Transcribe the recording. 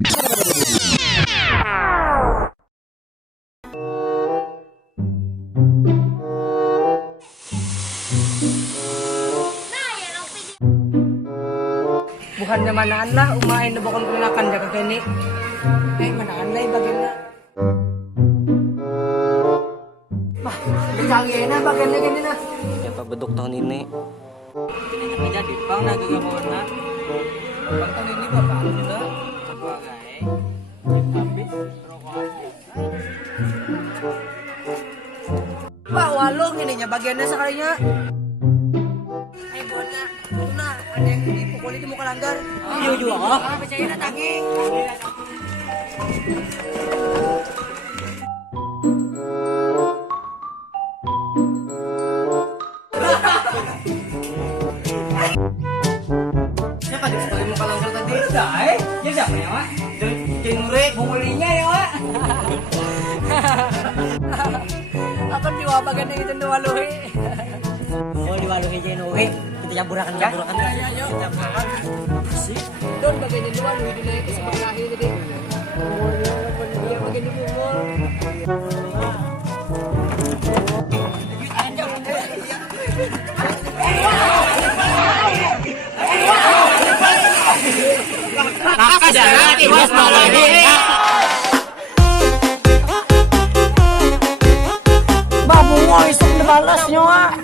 Bukannya manaan lah, umain na bakal kunakan jaga kini. Manaan lah bagian na. Bah, canggih na bagian na gini na. Ya Pak beduk tahun ini. Ini jadi pang na gagawin na. Pang tahun ini bapak kita sebagai habis rokok. Pak walong ininya bagiannya sekalinya. Bona, tuna, ada yang dipukuli di muka langgar. Iya juga. Percaya na tangi. Siapa di muka langgar tadi? Dai, ya siapa ya, Wak? Jengre pengulinya ya, Wak. Akan diwabagan itu waluhi. Oh diwaluhi jenuhi. Kita caburakan ya. Ayo. Sih. Don bagian itu waluhi dinaik ke sebelah akhir tadi. Dia bagian di bumul. Jangan diwas malahi. Babu mau isuk dibalas nyawa.